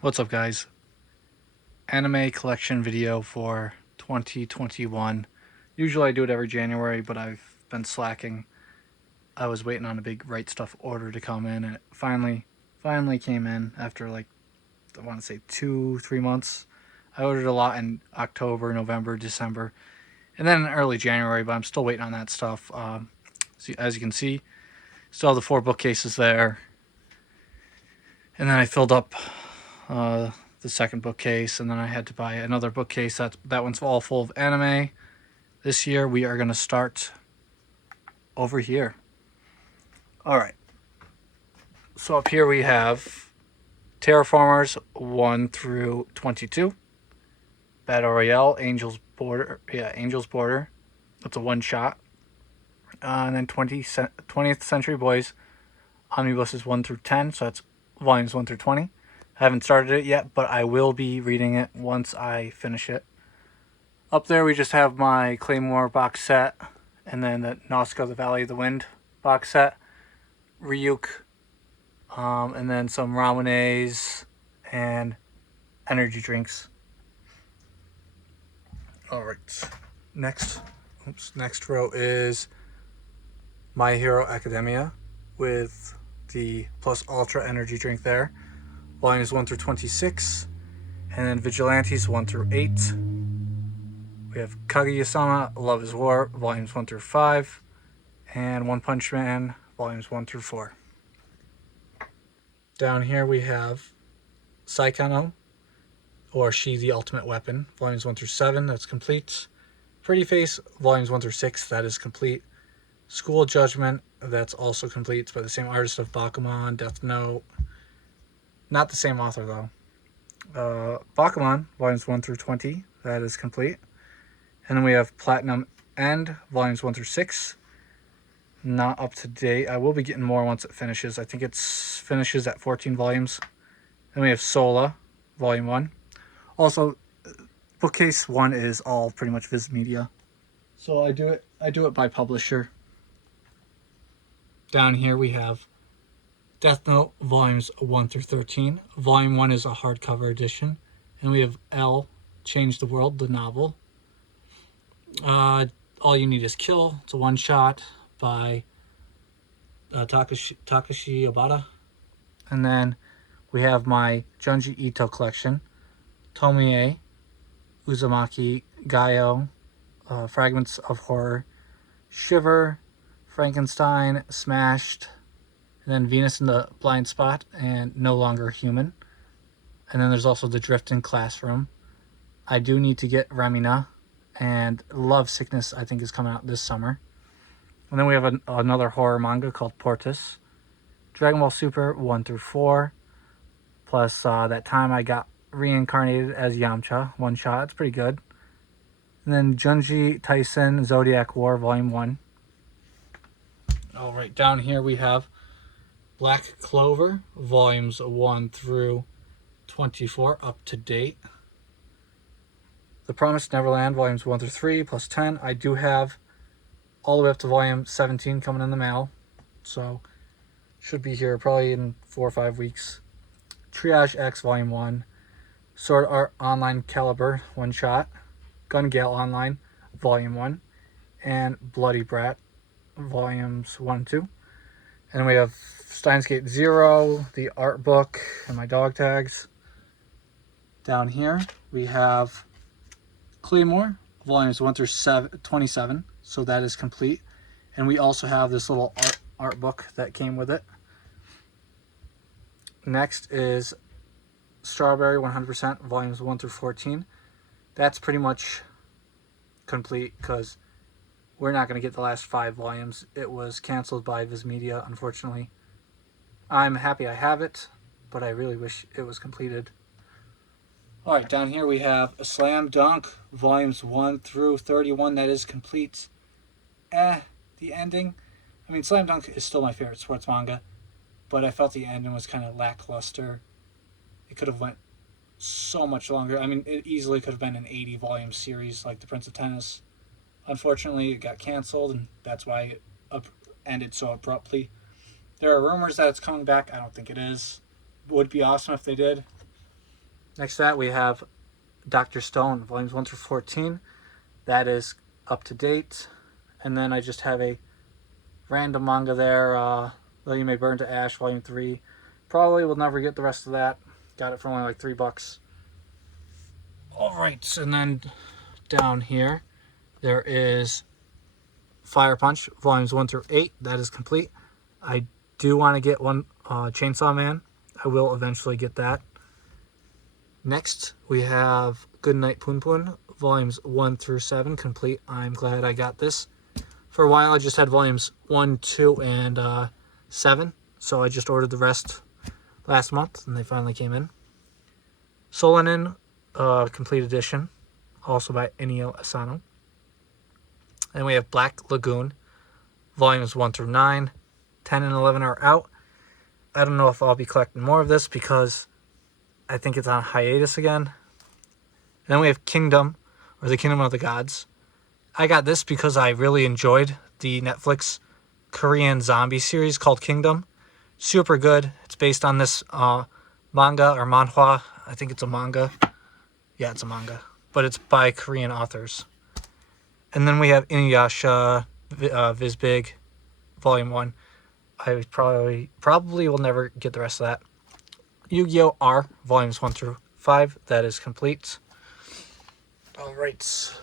What's up, guys? Anime collection video for 2021. Usually I do it every January, but I've been slacking. I was waiting on a big Right Stuff order to come in, and it finally came in after I want to say 2-3 months. I ordered a lot in October, November, December, and then in early January, but I'm still waiting on that stuff. So as you can see, still have the 4 bookcases there, and then I filled up uh, the second bookcase, and then I had to buy another bookcase. That one's all full of anime. This year we are gonna start over here. All right. So up here we have Terraformers 1 through 22, Battle Royale, Angel's Border. Yeah, Angel's Border. That's a one shot. And then 20th Century Boys Omnibuses 1 through 10. So that's volumes 1 through 20. I haven't started it yet, but I will be reading it once I finish it. Up there, we just have my Claymore box set, and then the Nausicaa, the Valley of the Wind box set, Ryuk, and then some Ramenes and energy drinks. All right, next row is My Hero Academia with the Plus Ultra energy drink there, volumes 1 through 26, and then Vigilantes 1 through 8. We have Kaguya-sama, Love is War, volumes 1 through 5, and One Punch Man, volumes 1 through 4. Down here we have Saikano, or She the Ultimate Weapon, volumes 1 through 7, that's complete. Pretty Face, volumes 1 through 6, that is complete. School Judgment, that's also complete. It's by the same artist of Bakuman, Death Note. Not the same author, though. Bakuman, volumes 1 through 20, that is complete. And then we have Platinum End, volumes 1 through 6. Not up to date. I will be getting more once it finishes. I think it finishes at 14 volumes. Then we have Sola, volume 1. Also, bookcase 1 is all pretty much Viz Media. So I do it by publisher. Down here we have Death Note, volumes 1 through 13. Volume 1 is a hardcover edition. And we have L, Change the World, the novel. All You Need Is Kill. It's a one-shot by Takashi Obata. And then we have my Junji Ito collection. Tomie, Uzumaki, Gaio, Fragments of Horror, Shiver, Frankenstein, Smashed, and then Venus in the Blind Spot, and No Longer Human. And then there's also The Drifting Classroom. I do need to get Remina, and Love Sickness, I think, is coming out this summer. And then we have another horror manga called Portus. Dragon Ball Super 1 through 4. Plus that time I got reincarnated as Yamcha, one shot. It's pretty good. And then Junji Tyson Zodiac War Volume 1. All right, down here we have Black Clover, volumes 1 through 24, up to date. The Promised Neverland, volumes 1 through 3, plus 10. I do have all the way up to volume 17 coming in the mail. So, should be here probably in 4 or 5 weeks. Triage X, volume 1. Sword Art Online Caliber, one shot. Gun Gale Online, volume 1. And Bloody Brat, volumes 1 and 2. And we have Steins Gate Zero, the art book, and my dog tags. Down here, we have Claymore, volumes 1 through 27, so that is complete. And we also have this little art book that came with it. Next is Strawberry 100%, volumes 1 through 14. That's pretty much complete because we're not going to get the last 5 volumes. It was canceled by Viz Media, unfortunately. I'm happy I have it, but I really wish it was completed. Alright, down here we have a Slam Dunk, volumes 1 through 31. That is complete. The ending. I mean, Slam Dunk is still my favorite sports manga, but I felt the ending was kind of lackluster. It could have went so much longer. I mean, it easily could have been an 80-volume series like The Prince of Tennis. Unfortunately, it got canceled, and that's why it ended so abruptly. There are rumors that it's coming back. I don't think it is. Would be awesome if they did. Next to that, we have Dr. Stone, volumes 1 through 14. That is up to date. And then I just have a random manga there, Though You May Burn to Ash, volume 3. Probably will never get the rest of that. Got it for only like $3. Alright, and then down here, there is Fire Punch, volumes 1 through 8. That is complete. I do want to get one Chainsaw Man. I will eventually get that. Next, we have Goodnight Poon Poon, volumes 1 through 7, complete. I'm glad I got this. For a while, I just had volumes 1, 2, and 7. So I just ordered the rest last month, and they finally came in. Solanin, complete edition, also by Inio Asano. And we have Black Lagoon, volumes 1 through 9. 10 and 11 are out. I don't know if I'll be collecting more of this because I think it's on hiatus again. And then we have Kingdom, or the Kingdom of the Gods. I got this because I really enjoyed the Netflix Korean zombie series called Kingdom. Super good. It's based on this manga or manhwa. I think it's a manga. Yeah, it's a manga. But it's by Korean authors. And then we have Inuyasha Vizbig, Volume 1. I probably will never get the rest of that. Yu-Gi-Oh! R, Volumes 1 through 5. That is complete. Alright.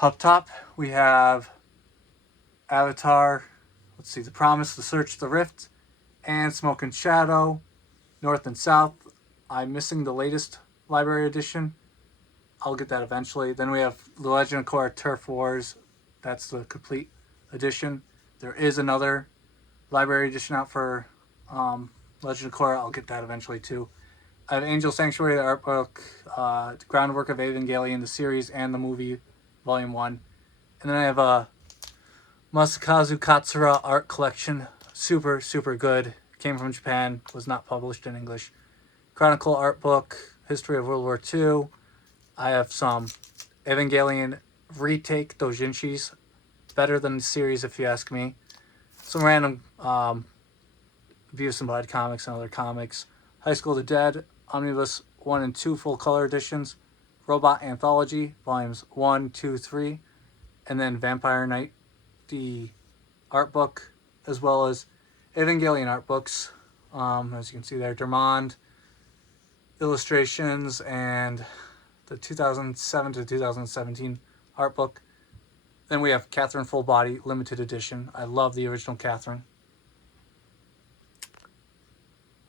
Up top, we have Avatar, let's see, The Promise, The Search, The Rift, and Smoke and Shadow, North and South. I'm missing the latest library edition. I'll get that eventually. Then we have The Legend of Korra Turf Wars. That's the complete edition. There is another library edition out for Legend of Korra. I'll get that eventually too. I have Angel Sanctuary, the art book, the Groundwork of Evangelion, the series, and the movie, Volume 1. And then I have a Masakazu Katsura art collection. Super, super good. Came from Japan. Was not published in English. Chronicle art book, History of World War II. I have some Evangelion retake doujinshis. Better than the series, if you ask me. Some random Beavis and Bud comics and other comics. High School of the Dead, Omnibus 1 and 2 full color editions. Robot Anthology, volumes 1, 2, 3. And then Vampire Knight, the art book, as well as Evangelion art books. As you can see there, Dermond illustrations and the 2007 to 2017 art book. Then we have Catherine Full Body limited edition. I love the original Catherine.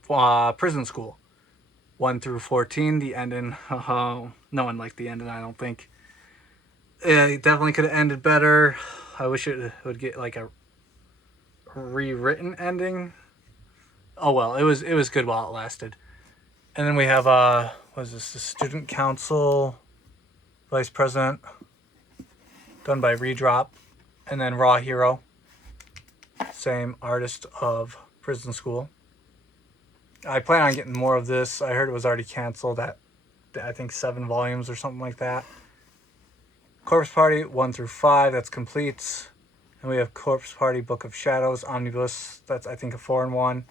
Prison School, 1 through 14. The ending, no one liked the ending, I don't think. It definitely could have ended better. I wish it would get like a rewritten ending. Oh well, it was good while it lasted. And then we have what is this? The Student Council Vice President, done by Redrop, and then Raw Hero, same artist of Prison School. I plan on getting more of this. I heard it was already canceled at, I think, 7 volumes or something like that. Corpse Party 1 through 5, that's complete. And we have Corpse Party Book of Shadows Omnibus, that's I think a 4-in-1.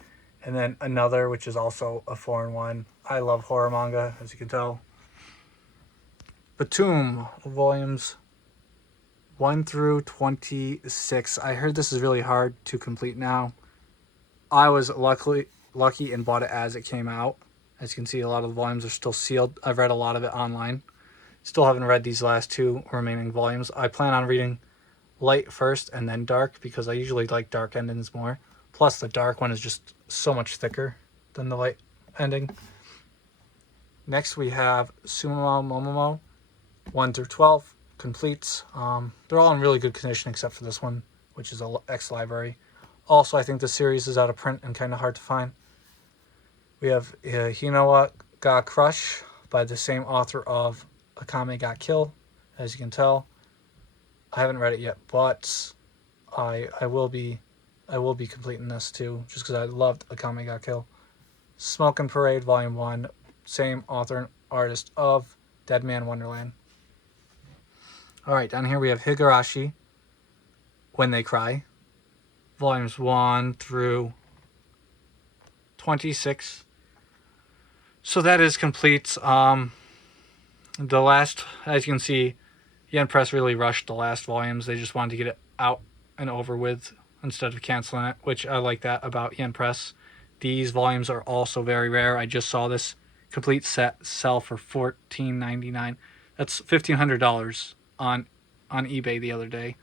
And then another, which is also a 4-in-1. I love horror manga, as you can tell. Batum, volumes 1 through 26. I heard this is really hard to complete now. I was lucky and bought it as it came out. As you can see, a lot of the volumes are still sealed. I've read a lot of it online. Still haven't read these last 2 remaining volumes. I plan on reading Light first and then Dark because I usually like dark endings more. Plus the dark one is just so much thicker than the light ending. Next we have Sumo Momomo 1 through 12 completes. They're all in really good condition except for this one, which is a X-Library. Also, I think the series is out of print and kind of hard to find. We have Hinawa Ga Crush by the same author of Akame Ga Kill, as you can tell. I haven't read it yet, but I will be completing this too, just because I loved Akame Ga Kill. Smoke and Parade Volume 1, same author and artist of Dead Man Wonderland. Alright, down here we have Higurashi, When They Cry, Volumes 1 through 26. So that is complete. The last, as you can see, Yen Press really rushed the last volumes. They just wanted to get it out and over with instead of canceling it, which I like that about Yen Press. These volumes are also very rare. I just saw this complete set sell for $14.99. That's $1,500 on eBay the other day.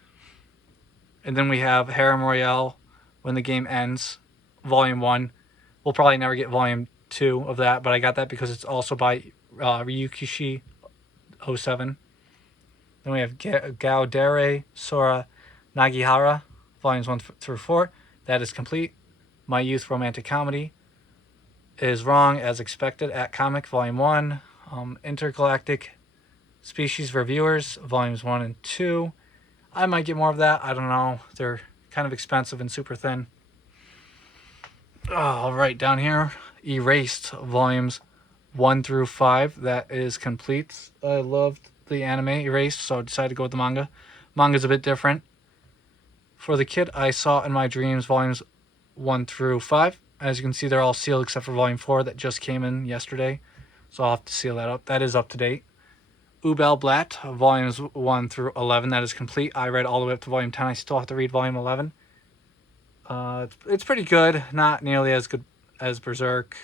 And then we have Harem Royale, When the Game Ends, Volume 1. We'll probably never get Volume 2 of that, but I got that because it's also by Ryukishi 07. Then we have Gaodere Sora Nagihara, Volumes 1 through 4. That is complete. My Youth Romantic Comedy is Wrong as Expected at Comic, Volume 1. Intergalactic Species Reviewers, Volumes 1 and 2. I might get more of that. I don't know. They're kind of expensive and super thin. All right, down here, Erased, Volumes 1 through 5. That is complete. I loved the anime Erased, so I decided to go with the manga. Manga's a bit different. For the Kid I Saw in My Dreams, Volumes 1 through 5. As you can see, they're all sealed except for Volume 4 that just came in yesterday. So I'll have to seal that up. That is up to date. Ubel Blatt, Volumes 1 through 11. That is complete. I read all the way up to Volume 10. I still have to read Volume 11. It's pretty good. Not nearly as good as Berserk,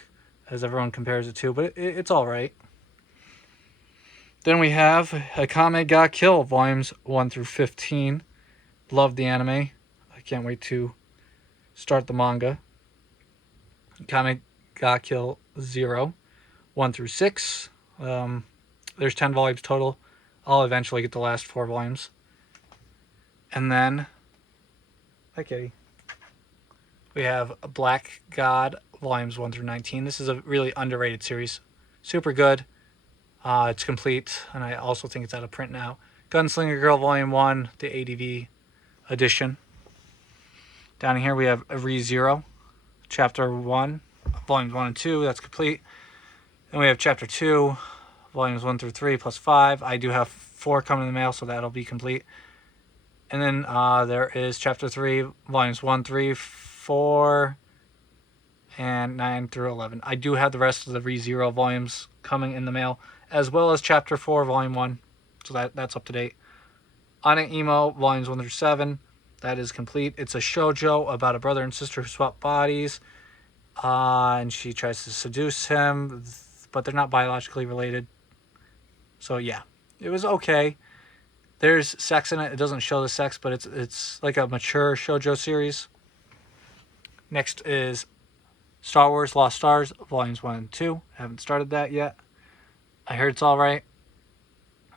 as everyone compares it to, but it's all right. Then we have Akame ga Kill, Volumes 1 through 15. Love the anime. I can't wait to start the manga. Akame ga Kill 0, 1 through 6. There's 10 volumes total. I'll eventually get the last 4 volumes. And then, hi kitty, we have Black God, Volumes 1 through 19. This is a really underrated series. Super good. It's complete, and I also think it's out of print now. Gunslinger Girl, Volume 1, the ADV edition. Down here we have ReZero, Chapter 1, Volumes 1 and 2. That's complete. Then we have Chapter 2, Volumes 1 through 3 plus 5. I do have 4 coming in the mail, so that'll be complete. And then there is Chapter 3, Volumes 1, 3, 4, and 9 through 11. I do have the rest of the ReZero volumes coming in the mail, as well as Chapter 4, Volume 1. So that's up to date. Ane Emo, Volumes 1 through 7. That is complete. It's a shoujo about a brother and sister who swap bodies. And she tries to seduce him, but they're not biologically related. So yeah, it was okay. There's sex in it. It doesn't show the sex, but it's like a mature shoujo series. Next is Star Wars Lost Stars, Volumes 1 and 2. Haven't started that yet. I heard it's all right.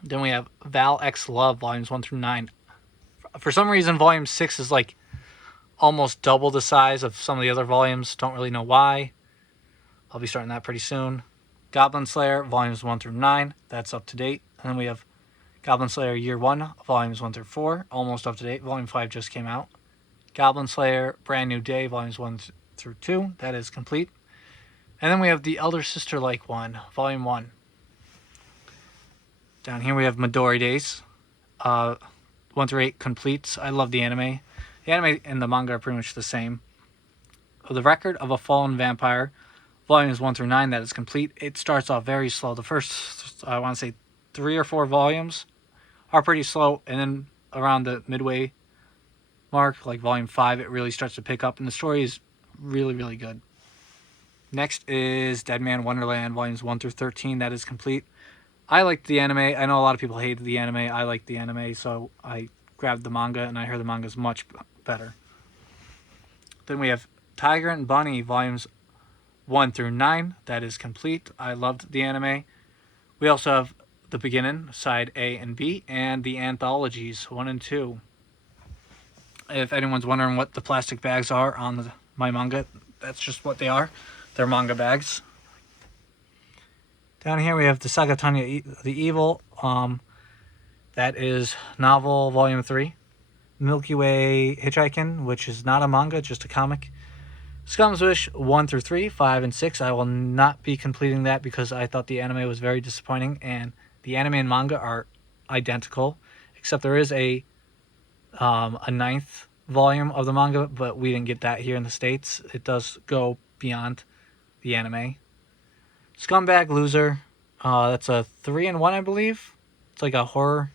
Then we have Val X Love, Volumes 1 through 9. For some reason, Volume 6 is like almost double the size of some of the other volumes. Don't really know why. I'll be starting that pretty soon. Goblin Slayer, Volumes 1 through 9. That's up to date. And then we have Goblin Slayer Year 1, Volumes 1 through 4. Almost up to date. Volume 5 just came out. Goblin Slayer Brand New Day, Volumes 1 through 2. That is complete. And then we have The Elder Sister Like One, Volume 1. Down here we have Midori Days. 1 through 8 completes. I love the anime. The anime and the manga are pretty much the same. The Record of a Fallen Vampire, Volumes 1 through 9, that is complete. It starts off very slow. The first, I want to say, 3 or 4 volumes are pretty slow. And then around the midway mark, like Volume 5, it really starts to pick up. And the story is really, really good. Next is Dead Man Wonderland, Volumes 1 through 13. That is complete. I liked the anime. I know a lot of people hated the anime. I liked the anime, so I grabbed the manga, and I heard the manga is much better. Then we have Tiger and Bunny, Volumes 1 through 9. That is complete. I loved the anime. We also have The Beginning, Side A and B, and the anthologies, 1 and 2. If anyone's wondering what the plastic bags are on my manga, that's just what they are. They're manga bags. Down here we have the Saga Tanya the Evil. That is novel volume 3. Milky Way Hitchhiking, which is not a manga, just a comic. Scum's Wish 1 through 3, 5, and 6. I will not be completing that because I thought the anime was very disappointing, and the anime and manga are identical, except there is a 9th volume of the manga, but we didn't get that here in the States. It does go beyond the anime. Scumbag Loser. That's a 3-in-1, I believe. It's like a horror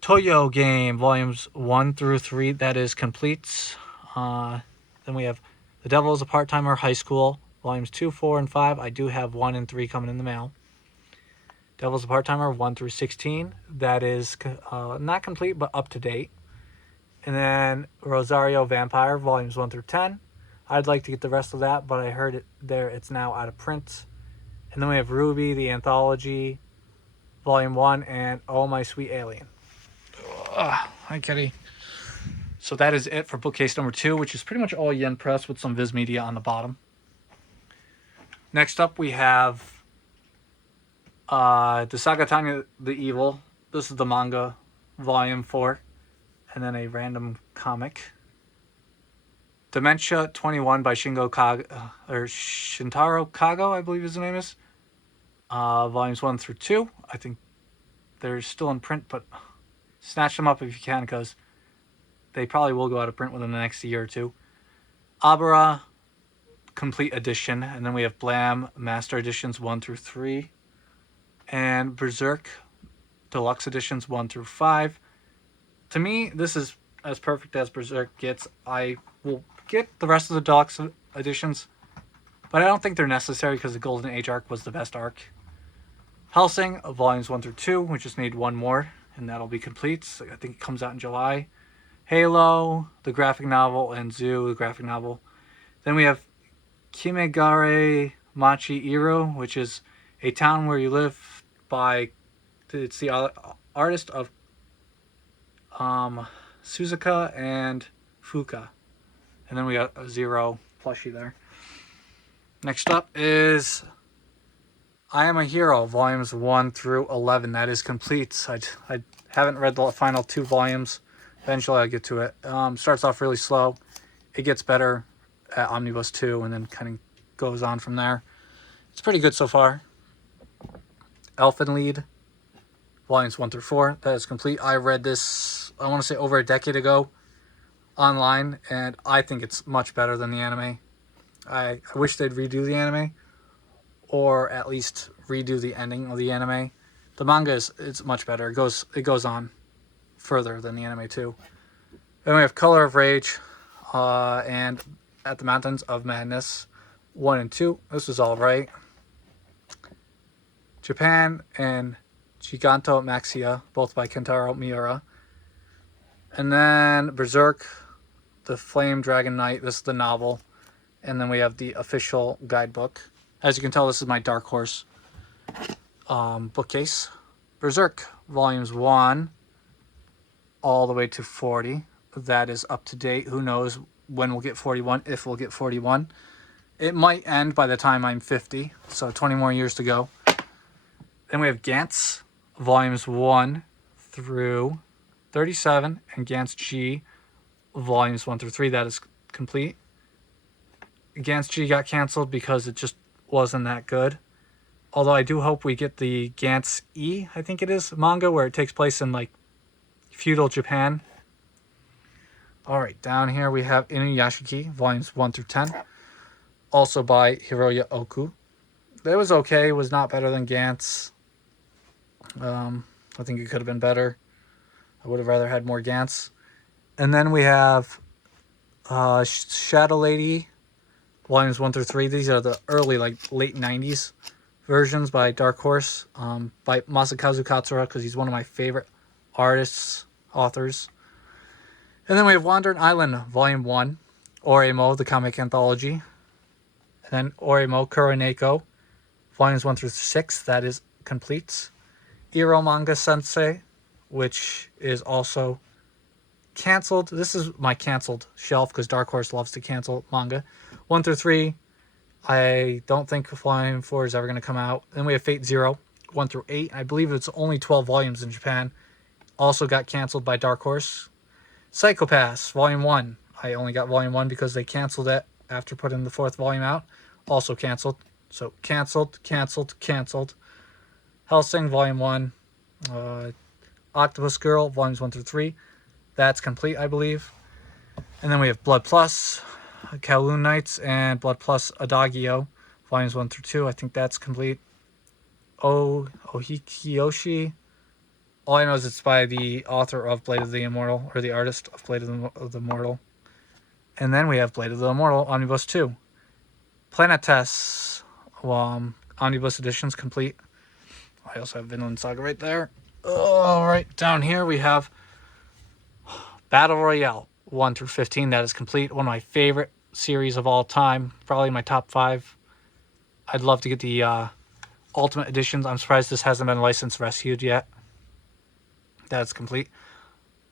Toyo game, volumes 1 through 3. That is complete. Then we have The Devil is a Part-Timer High School, volumes 2, 4, and 5. I do have 1 and 3 coming in the mail. Devil's a Part-Timer 1 through 16. That is not complete, but up to date. And then Rosario Vampire, volumes 1 through 10. I'd like to get the rest of that, but I heard it's now out of print. And then we have Ruby, the Anthology, volume 1, and Oh My Sweet Alien. Hi, Kitty. So that is it for bookcase number 2, which is pretty much all yen press with some Viz Media on the bottom. Next up, we have the Sagatanya the Evil. This is the manga, volume 4. And then a random comic. Dementia 21 by Shintaro Kago, I believe his name is. Volumes 1 through 2. I think they're still in print, but snatch them up if you can, because they probably will go out of print within the next year or two. Abara Complete Edition. And then we have Blam Master Editions 1 through 3. And Berserk Deluxe Editions 1 through 5. To me, this is as perfect as Berserk gets. I will get the rest of the Deluxe Editions, but I don't think they're necessary because the Golden Age arc was the best arc. Hellsing, volumes 1 through 2. We just need one more, and that'll be complete. So I think it comes out in July. Halo, the graphic novel, and Zoo, the graphic novel. Then we have Kimegare Machi Iro, which is a town where you live by... It's the artist of Suzuka and Fuka. And then we got a Zero plushie there. Next up is I Am a Hero, volumes 1 through 11. That is complete. I haven't read the final 2 volumes. Eventually I'll get to it. Starts off really slow. It gets better at Omnibus 2 and then kind of goes on from there. It's pretty good so far. Elfen Lied, volumes 1 through 4. That is complete. I read this, I want to say, over a decade ago online, and I think it's much better than the anime. I wish they'd redo the anime, or at least redo the ending of the anime. The manga it's much better. It goes on further than the anime too. Then we have Color of Rage, and At the Mountains of Madness 1 and 2. This is all right. Japan and Giganto Maxia, both by Kentaro Miura. And then Berserk, the Flame Dragon Knight. This is the novel. And then we have the official guidebook. As you can tell, this is my Dark Horse bookcase. Berserk, volumes 1 all the way to 40. That is up to date. Who knows when we'll get 41, if we'll get 41. It might end by the time I'm 50, so 20 more years to go. Then we have Gantz, volumes 1 through 37, and Gantz G, volumes 1 through 3. That is complete. Gantz G got canceled because it just wasn't that good. Although I do hope we get the Gantz E, I think it is, manga, where it takes place in like feudal Japan. Alright, down here we have Inuyashiki, volumes 1 through 10. Also by Hiroya Oku. It was okay. It was not better than Gantz. I think it could have been better. I would have rather had more Gantz. And then we have Shadow Lady, volumes 1 through 3. These are the early, like late 90s versions by Dark Horse, by Masakazu Katsura, because he's one of my favorite artists, authors. And then we have Wandering Island, volume 1, Oremo, the comic anthology. And then Oremo Kuroneko, volumes 1 through 6. That is complete. Iro Manga Sensei, which is also canceled. This is my canceled shelf because Dark Horse loves to cancel manga. 1 through 3. I don't think Volume 4 is ever going to come out. Then we have Fate Zero, 1 through 8. I believe it's only 12 volumes in Japan. Also got canceled by Dark Horse. Psychopaths, Volume 1. I only got Volume 1 because they canceled it after putting the 4th volume out. Also canceled. So canceled. Hellsing, Volume 1. Octopus Girl, Volumes 1 through 3. That's complete, I believe. And then we have Blood Plus, Kowloon Knights, and Blood Plus Adagio, volumes 1 through 2. I think that's complete. Ohikiyoshi. All I know is it's by the author of Blade of the Immortal, or the artist of Blade of the Immortal. And then we have Blade of the Immortal Omnibus 2. Planet Tests, Omnibus Editions complete. I also have Vinland Saga right there. All right, down here we have Battle Royale 1 through 15. That is complete. One of my favorite series of all time. Probably my top 5. I'd love to get the Ultimate Editions. I'm surprised this hasn't been licensed rescued yet. That's complete.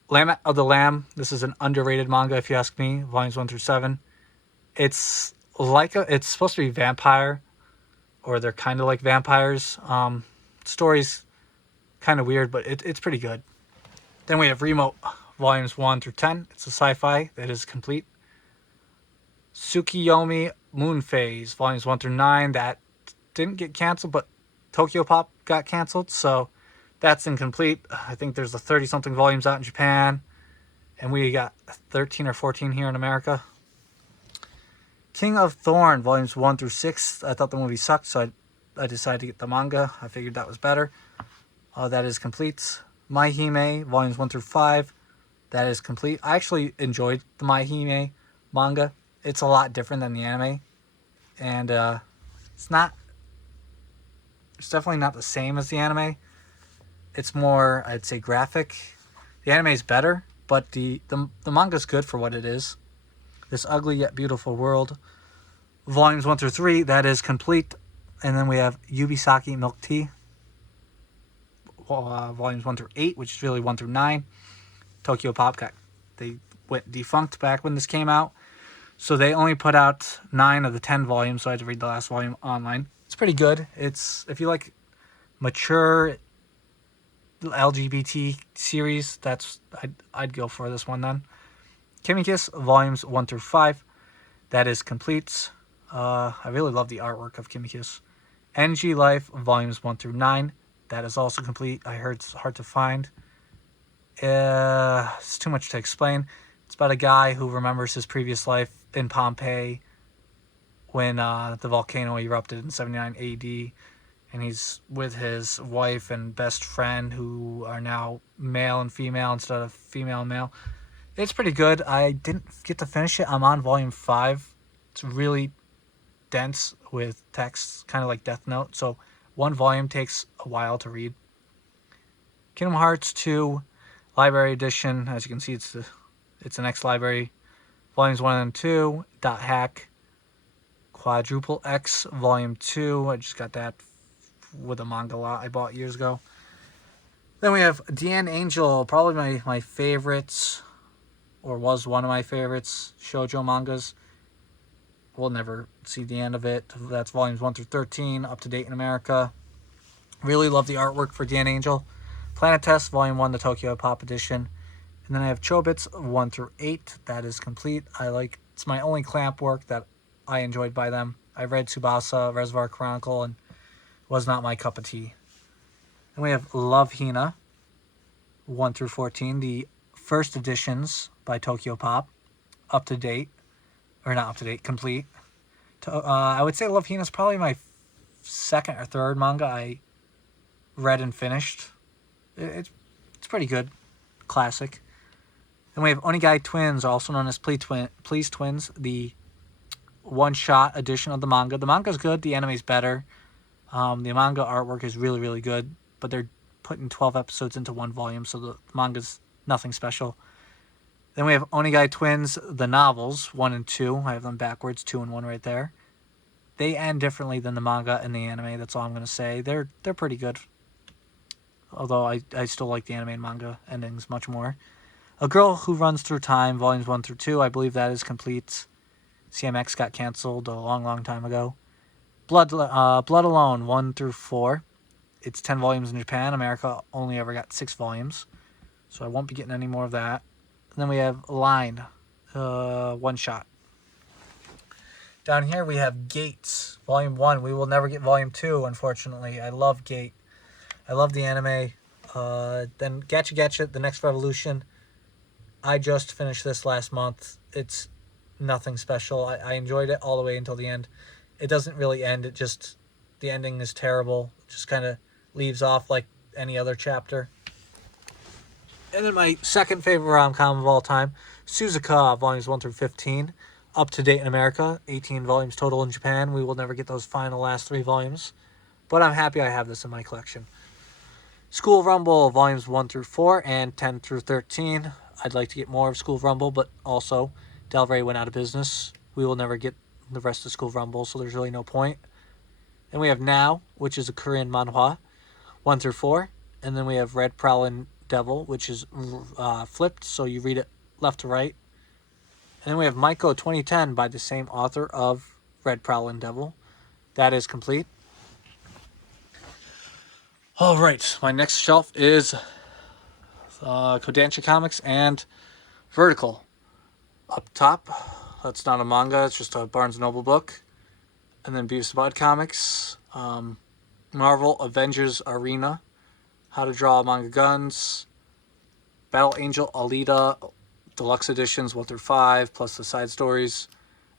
Lamb of the Lamb. This is an underrated manga, if you ask me. Volumes 1 through 7. It's it's supposed to be vampire, or they're kind of like vampires. Story's kind of weird, but it's pretty good. Then we have Remote Volumes 1 through 10. It's a sci-fi that is complete. Tsukiyomi Moon Phase Volumes 1 through 9. That didn't get canceled, but Tokyo Pop got canceled, so that's incomplete. I think there's 30-something volumes out in Japan, and we got 13 or 14 here in America. King of Thorn, Volumes 1 through 6. I thought the movie sucked, so I decided to get the manga. I figured that was better. That is complete. My Hime, Volumes 1 through 5. That is complete. I actually enjoyed the My Hime manga. It's a lot different than the anime. And it's definitely not the same as the anime. It's more, I'd say, graphic. The anime is better, but the manga's good for what it is. This Ugly Yet Beautiful World, Volumes 1 through 3, that is complete. And then we have Yubisaki Milk Tea, Volumes 1 through 8, which is really 1 through 9. Tokyo Pop they went defunct back when this came out. So they only put out 9 of the 10 volumes, so I had to read the last volume online. It's pretty good. It's, if you like mature LGBT series, I'd go for this one then. Kimmy Volumes 1 through 5. That is complete. I really love the artwork of Kimmy NG Life Volumes 1 through 9. That is also complete. I heard it's hard to find. It's too much to explain. It's about a guy who remembers his previous life in Pompeii when the volcano erupted in 79 AD. And he's with his wife and best friend, who are now male and female instead of female and male. It's pretty good. I didn't get to finish it. I'm on volume 5. It's really dense with text, kind of like Death Note. So one volume takes a while to read. Kingdom Hearts 2 Library Edition. As you can see, it's an X library. Volumes 1 and 2. Dot Hack. Quadruple X Volume 2. I just got that with a manga lot I bought years ago. Then we have Dean Angel, probably my favorites, or was one of my favorites, shoujo mangas. We'll never see the end of it. That's volumes 1 through 13, up to date in America. Really love the artwork for Dean Angel. Planet Test, Volume 1, the Tokyo Pop Edition. And then I have Chobits 1 through 8. That is complete. It's my only clamp work that I enjoyed by them. I read Tsubasa, Reservoir Chronicle, and was not my cup of tea. And we have Love Hina 1 through 14, the first editions by Tokyo Pop, up to date, or not up to date, complete. I would say Love Hina is probably my second or third manga I read and finished. It's pretty good, classic. Then we have Onigai Twins, also known as Please Twins, the one-shot edition of the manga. The manga's good, the anime's better. The manga artwork is really, really good, but they're putting 12 episodes into one volume, so the manga's nothing special. Then we have Onigai Twins, the novels, 1 and 2. I have them backwards, 2 and 1 right there. They end differently than the manga and the anime, that's all I'm going to say. They're pretty good, although I still like the anime and manga endings much more. A Girl Who Runs Through Time, Volumes 1 through 2. I believe that is complete. CMX got canceled a long, long time ago. Blood Alone, 1 through 4. It's 10 volumes in Japan. America only ever got 6 volumes. So I won't be getting any more of that. And then we have Line, one shot. Down here we have Gates, Volume 1. We will never get Volume 2, unfortunately. I love Gate. I love the anime. Then Gacha, The Next Revolution. I just finished this last month. It's nothing special. I enjoyed it all the way until the end. it doesn't really end. The ending is terrible. It just kind of leaves off like any other chapter. And then my second favorite rom-com of all time, Suzuka, volumes 1 through 15. Up to date in America, 18 volumes total in Japan. We will never get those final last 3 volumes. But I'm happy I have this in my collection. School of Rumble, volumes 1 through 4 and 10 through 13. I'd like to get more of School of Rumble, but also Del Rey went out of business. We will never get the rest of School of Rumble, so there's really no point. Then we have Now, which is a Korean manhwa, 1 through 4. And then we have Red Prowling Devil, which is flipped, so you read it left to right. And then we have Maiko 2010 by the same author of Red Prowling Devil. That is complete. All right, my next shelf is Kodansha Comics and Vertical. Up top, that's not a manga, it's just a Barnes & Noble book. And then Beavis and Bud Comics, Marvel Avengers Arena, How to Draw Manga Guns, Battle Angel Alita, Deluxe Editions 1 through 5, plus the side stories,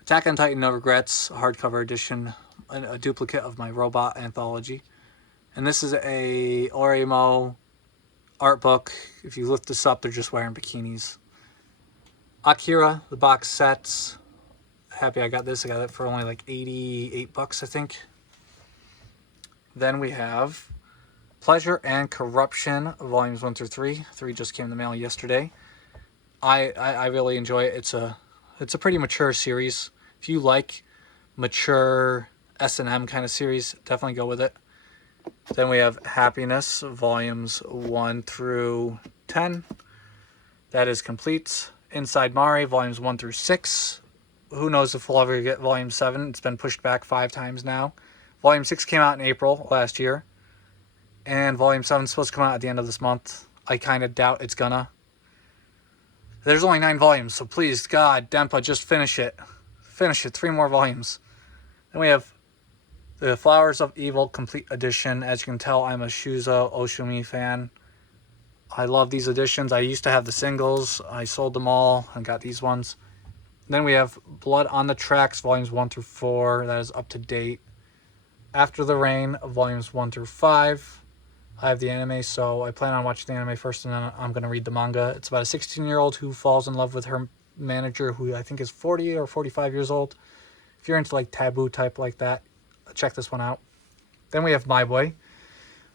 Attack on Titan No Regrets, a hardcover edition, a duplicate of my Robot anthology. And this is a Oremo art book. If you lift this up, they're just wearing bikinis. Akira, the box sets. Happy I got this. I got it for only like $88, I think. Then we have Pleasure and Corruption, volumes 1 through 3. 3 just came in the mail yesterday. I really enjoy it. It's a pretty mature series. If you like mature S&M kind of series, definitely go with it. Then we have Happiness, volumes 1 through 10. That is complete. Inside Mari, volumes 1 through 6. Who knows if we'll ever get volume 7. It's been pushed back 5 times now. Volume 6 came out in April last year. And volume 7 is supposed to come out at the end of this month. I kind of doubt it's gonna. There's only 9 volumes, so please, God, Denpa, just finish it. Finish it. 3 more volumes. Then we have the Flowers of Evil Complete Edition. As you can tell, I'm a Shuzo Oshumi fan. I love these editions. I used to have the singles. I sold them all and got these ones. Then we have Blood on the Tracks, volumes 1 through 4. That is up to date. After the Rain, volumes 1 through 5. I have the anime, so I plan on watching the anime first, and then I'm going to read the manga. It's about a 16-year-old who falls in love with her manager, who I think is 40 or 45 years old. If you're into like taboo type like that, check this one out. Then we have My Boy,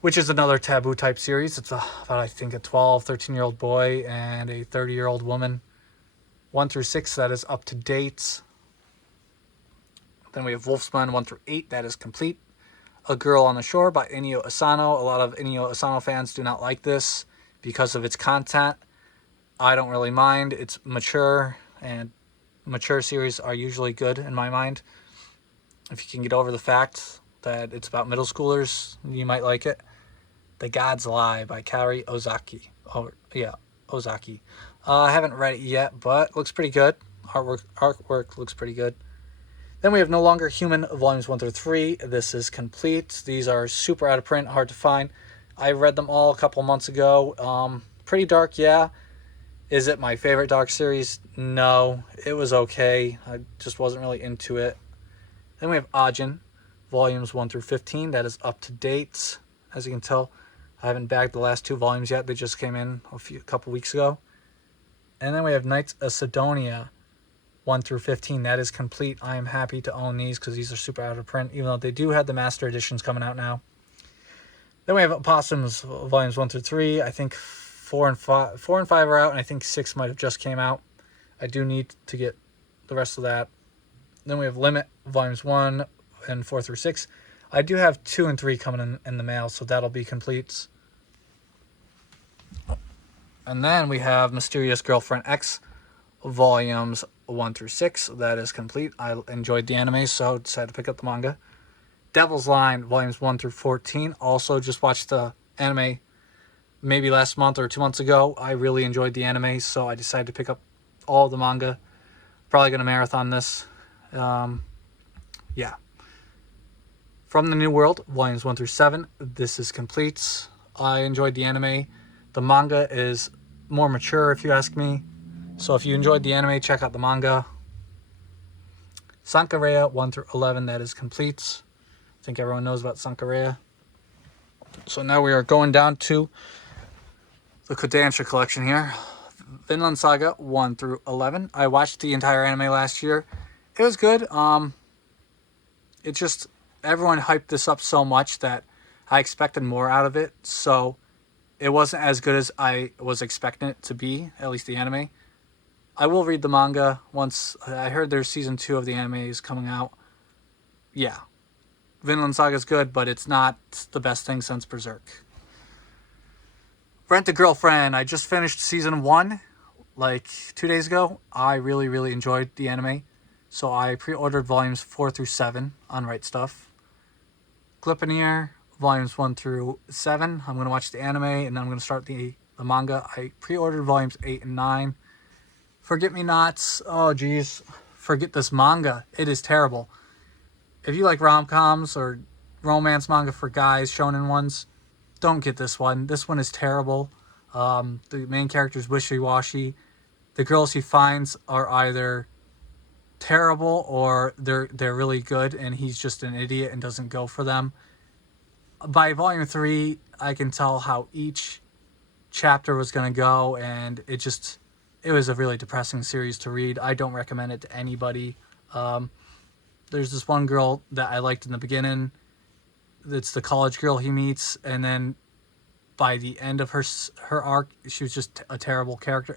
which is another taboo type series. It's about, I think, a 12, 13-year-old boy and a 30-year-old woman. 1 through 6, that is up to date. Then we have Wolfsman 1 through 8, that is complete. A Girl on the Shore by Inio Asano. A lot of Inio Asano fans do not like this because of its content. I don't really mind. It's mature, and mature series are usually good in my mind. If you can get over the fact that it's about middle schoolers, you might like it. The God's Lie by Kaori Ozaki. Oh, yeah, Ozaki. I haven't read it yet, but looks pretty good. Artwork looks pretty good. Then we have No Longer Human, volumes 1 through 3. This is complete. These are super out of print, hard to find. I read them all a couple months ago. Pretty dark, yeah. Is it my favorite dark series? No. It was okay. I just wasn't really into it. Then we have Ajin, volumes 1 through 15. That is up to date. As you can tell, I haven't bagged the last 2 volumes yet. They just came in a couple weeks ago. And then we have Knights of Sidonia, 1 through 15. That is complete. I am happy to own these because these are super out of print, even though they do have the master editions coming out now. Then we have Opossums, volumes 1 through 3. I think 4 and 5 are out, and I think 6 might have just came out. I do need to get the rest of that. Then we have Limit, volumes 1 and 4 through 6. I do have 2 and 3 coming in the mail, so that'll be complete. And then we have Mysterious Girlfriend X, volumes 1 through 6. That is complete. I enjoyed the anime, so decided to pick up the manga. Devil's Line, volumes 1 through 14. Also just watched the anime maybe last month or 2 months ago. I really enjoyed the anime, so I decided to pick up all the manga. Probably going to marathon this. Yeah. From the New World, volumes 1 through 7. This is complete. I enjoyed the anime. The manga is more mature, if you ask me. So if you enjoyed the anime, check out the manga. Sankarea 1 through 11, that is complete. I think everyone knows about Sankarea. So now we are going down to the Kodansha collection here. Vinland Saga 1 through 11. I watched the entire anime last year. It was good. It just, everyone hyped this up so much that I expected more out of it. So it wasn't as good as I was expecting it to be, at least the anime. I will read the manga once. I heard there's season 2 of the anime is coming out. Yeah. Vinland Saga is good, but it's not the best thing since Berserk. Rent a Girlfriend. I just finished season 1 like 2 days ago. I really, really enjoyed the anime. So I pre-ordered volumes 4 through 7 on Right Stuff. Glypnir, volumes 1 through 7. I'm going to watch the anime and then I'm going to start the manga. I pre-ordered volumes 8 and 9. Forget Me Nots. Oh, geez. Forget this manga. It is terrible. If you like rom-coms or romance manga for guys, shonen ones, don't get this one. This one is terrible. The main character is wishy-washy. The girls he finds are either terrible or they're really good and he's just an idiot and doesn't go for them. By volume 3, I can tell how each chapter was going to go, and it was a really depressing series to read. I don't recommend it to anybody. There's this one girl that I liked in the beginning. It's the college girl he meets, and then by the end of her arc, she was just a terrible character.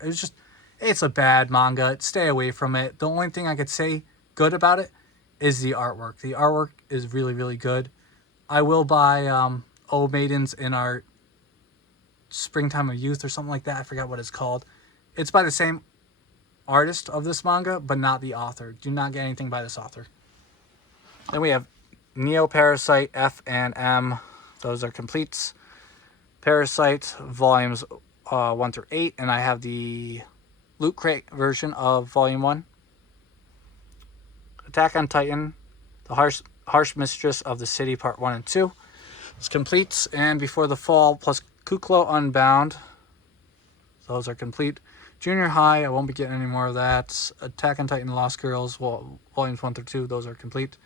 It's a bad manga. Stay away from it. The only thing I could say good about it is the artwork. The artwork is really, really good. I will buy O Maidens in Our Springtime of Youth or something like that. I forgot what it's called. It's by the same artist of this manga, but not the author. Do not get anything by this author. Then we have Neo Parasite F and M. Those are completes. Parasite volumes 1 through 8, and I have the Loot Crate version of volume 1. Attack on Titan, the harsh Mistress of the City, part 1 and 2. It's complete, and Before the Fall plus Kuklo Unbound. Those are complete. Junior High, I won't be getting any more of that. Attack on Titan Lost Girls, volumes 1 through 2, those are complete.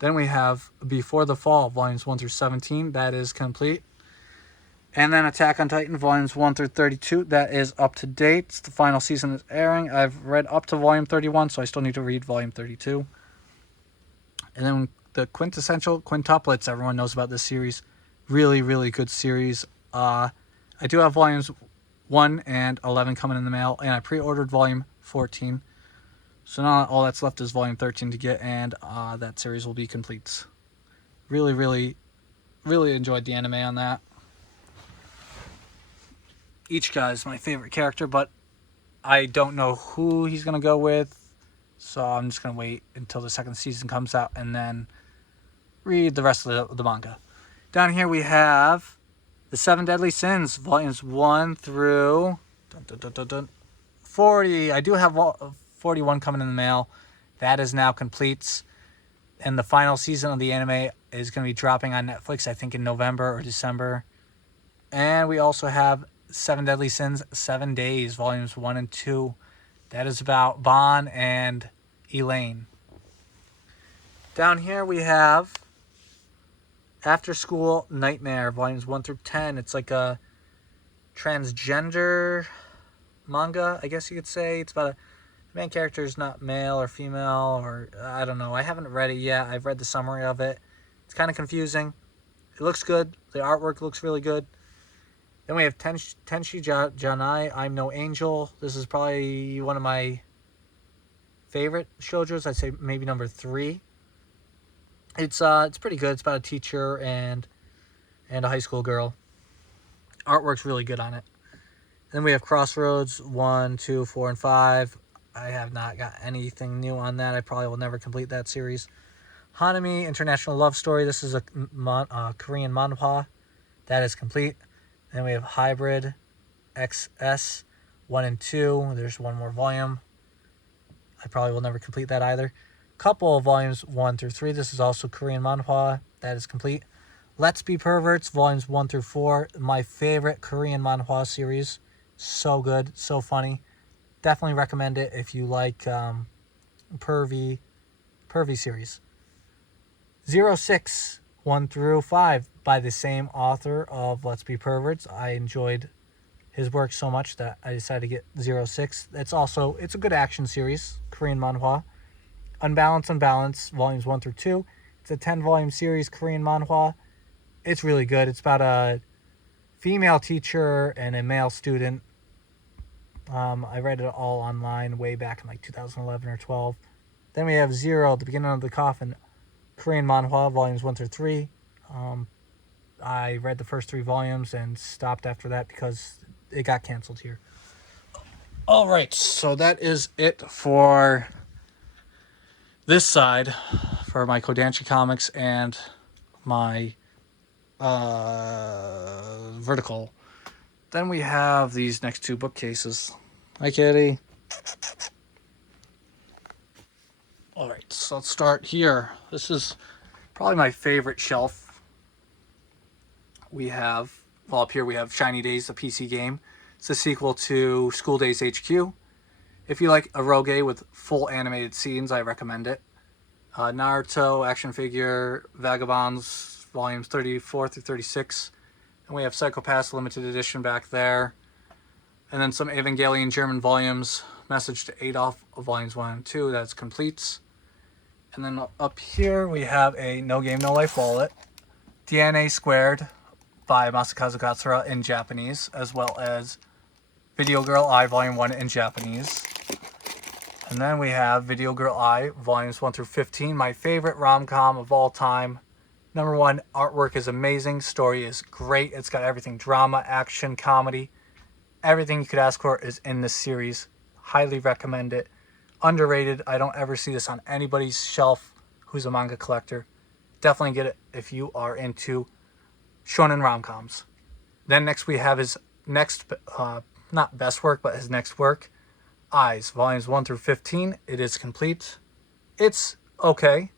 Then we have Before the Fall, volumes 1 through 17, that is complete. And then Attack on Titan, volumes 1 through 32, that is up to date. The final season is airing. I've read up to volume 31, so I still need to read volume 32. And then the Quintessential Quintuplets, everyone knows about this series. Really, really good series. I do have volumes 1 and 11 coming in the mail, and I pre-ordered volume 14. So now all that's left is volume 13 to get, and that series will be complete. Really, really, really enjoyed the anime on that. Ichika is my favorite character, but I don't know who he's going to go with, so I'm just going to wait until the second season comes out and then read the rest of the manga. Down here we have The Seven Deadly Sins, volumes 1 through 40. I do have 41 coming in the mail. That is now complete. And the final season of the anime is going to be dropping on Netflix, I think in November or December. And we also have Seven Deadly Sins, 7 Days, volumes 1 and 2. That is about Bon and Elaine. Down here we have After School Nightmare, volumes 1 through 10. It's like a transgender manga, I guess you could say. It's about the main character is not male or female, or I don't know. I haven't read it yet. I've read the summary of it. It's kind of confusing. It looks good. The artwork looks really good. Then we have Tenshi Janai, I'm No Angel. This is probably one of my favorite shoujos. I'd say maybe number 3. It's pretty good. It's about a teacher and a high school girl. Artwork's really good on it. Then we have Crossroads 1, 2, 4, and 5. I have not got anything new on that. I probably will never complete that series. Hanami International Love Story. This is a Korean manhwa. That is complete. Then we have Hybrid XS 1 and 2. There's one more volume. I probably will never complete that either. Couple of volumes 1 through 3. This is also Korean manhwa. That is complete. Let's Be Perverts, volumes 1 through 4. My favorite Korean manhwa series. So good, so funny. Definitely recommend it if you like pervy Pervy series. 06, 1 through 5, by the same author of Let's Be Perverts. I enjoyed his work so much that I decided to get 06. It's a good action series, Korean manhwa. Unbalanced Unbalance, volumes 1 through 2. It's a 10-volume series, Korean manhwa. It's really good. It's about a female teacher and a male student. I read it all online way back in like 2011 or 12. Then we have Zero, The Beginning of the Coffin, Korean manhwa, volumes 1 through 3. I read the first 3 volumes and stopped after that because it got canceled here. All right, so that is it for this side, for my Kodansha comics and my vertical. Then we have these next 2 bookcases. Hi, kitty. All right, so let's start here. This is probably my favorite shelf. Up here we have Shiny Days, a PC game. It's a sequel to School Days HQ. If you like eroge with full animated scenes, I recommend it. Naruto action figure, Vagabonds, volumes 34 through 36. And we have Psycho-Pass limited edition back there. And then some Evangelion German volumes, Message to Adolf, volumes 1 and 2, that's complete. And then up here we have a No Game No Life wallet, DNA Squared by Masakazu Katsura in Japanese, as well as Video Girl I Volume 1 in Japanese. And then we have Video Girl I Volumes 1 through 15, my favorite rom-com of all time. Number 1, artwork is amazing, story is great, it's got everything, drama, action, comedy. Everything you could ask for is in this series. Highly recommend it. Underrated. I don't ever see this on anybody's shelf who's a manga collector. Definitely get it if you are into shonen rom-coms. Then next we have his next, not best work, but his next work, Eyes, volumes 1 through 15. It is complete. It's okay.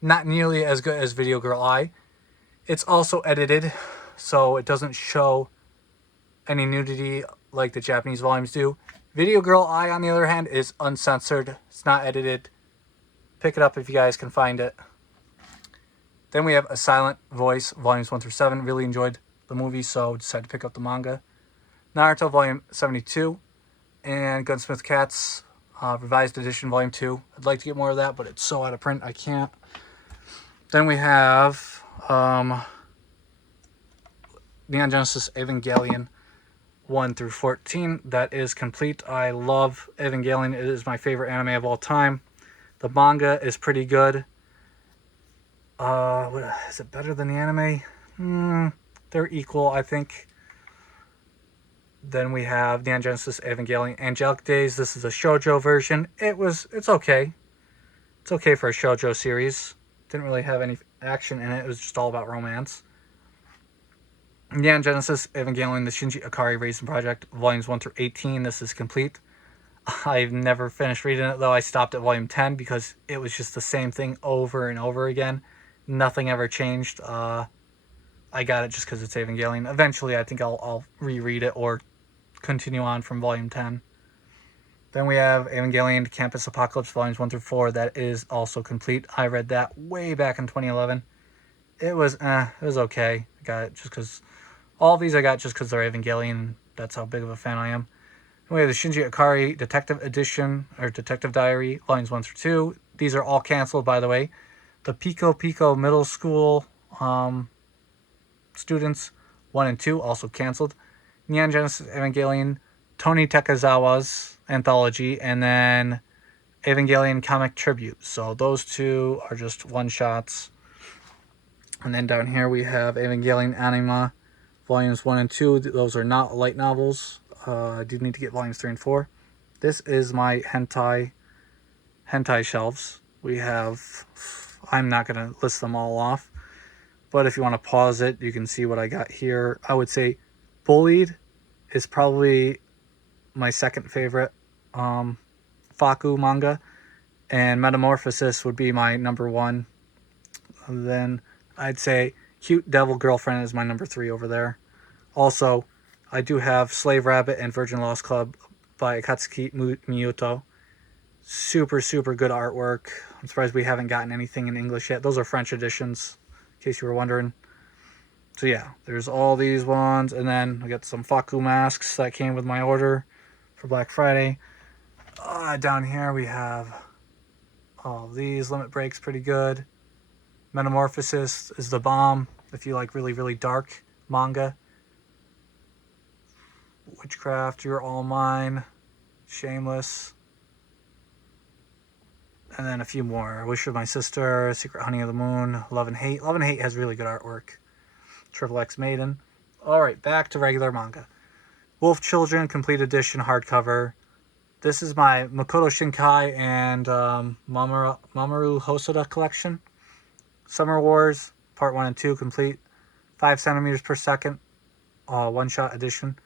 Not nearly as good as Video Girl I. It's also edited, so it doesn't show any nudity like the Japanese volumes do. Video Girl I, on the other hand, is uncensored. It's not edited. Pick it up if you guys can find it. Then we have A Silent Voice, volumes 1 through 7. Really enjoyed the movie, so decided to pick up the manga. Naruto, volume 72. And Gunsmith Cats, revised edition, volume 2. I'd like to get more of that, but it's so out of print, I can't. Then we have Neon Genesis Evangelion 1 through 14. That is complete. I love Evangelion. It is my favorite anime of all time. The manga is pretty good. Is it better than the anime? They're equal, I think. Then we have Neon Genesis Evangelion Angelic Days. This is a shoujo version. It's okay. It's okay for a shoujo series. Didn't really have any action in it. It was just all about romance. Neon Genesis Evangelion, the Shinji Ikari Raisin Project, volumes 1 through 18. This is complete. I've never finished reading it, though. I stopped at volume 10 because it was just the same thing over and over again. Nothing ever changed. I got it just because it's Evangelion. Eventually, I think I'll reread it or continue on from volume 10. Then we have Evangelion Campus Apocalypse, volumes 1 through 4. That is also complete. I read that way back in 2011. It was okay. I got it just because... All of these I got just because they're Evangelion. That's how big of a fan I am. And we have the Shinji Ikari Detective Edition, or Detective Diary, volumes 1 through 2. These are all canceled, by the way. The Pico Pico Middle School students, 1 and 2, also canceled. Neon Genesis Evangelion, Tony Takazawa's anthology, and then Evangelion Comic Tribute. So those 2 are just one-shots. And then down here we have Evangelion Anima, volumes 1 and 2. Those are not light novels. I do need to get volumes 3 and 4. This is my hentai shelves. We have... I'm not going to list them all off. But if you want to pause it, you can see what I got here. I would say Bullied is probably my second favorite Faku manga. And Metamorphosis would be my number 1. And then I'd say Cute Devil Girlfriend is my number 3 over there. Also, I do have Slave Rabbit and Virgin Lost Club by Akatsuki Miyoto. Super, super good artwork. I'm surprised we haven't gotten anything in English yet. Those are French editions, in case you were wondering. So yeah, there's all these ones. And then I got some Faku masks that came with my order for Black Friday. Down here we have all these. Limit Break's pretty good. Metamorphosis is the bomb if you like really, really dark manga. Witchcraft, You're All Mine. Shameless. And then a few more. Wish of My Sister, Secret Honey of the Moon, Love and Hate. Love and Hate has really good artwork. Triple X Maiden. Alright, back to regular manga. Wolf Children, Complete Edition, hardcover. This is my Makoto Shinkai and Mamoru Hosoda collection. Summer Wars, Part 1 and 2, complete. 5 centimeters per second, one-shot edition.